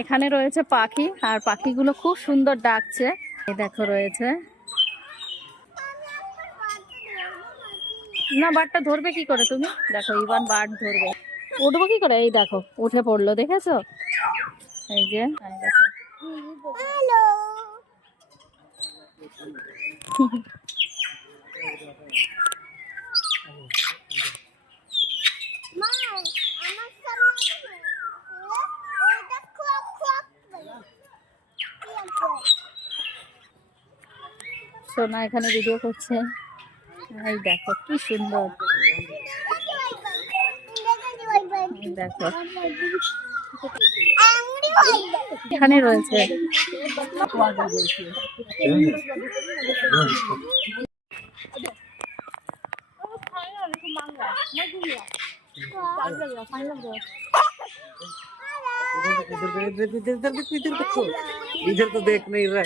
এখানে রয়েছে পাখি, আর পাখিগুলো খুব সুন্দর ডাকছে। এই দেখো রয়েছে। না, বার্ডটা ধরবে কি করে তুমি? দেখো ইভান বার্ড ধরবে, উঠবো কি করে? এই দেখো উঠে পড়লো, দেখেছো? এই যে দেখো। সোনা এখানে ভিডিও করছে। এই দেখো কি সুন্দর, দেখো এখানে রয়েছে। इधर तो देख नहीं रहा।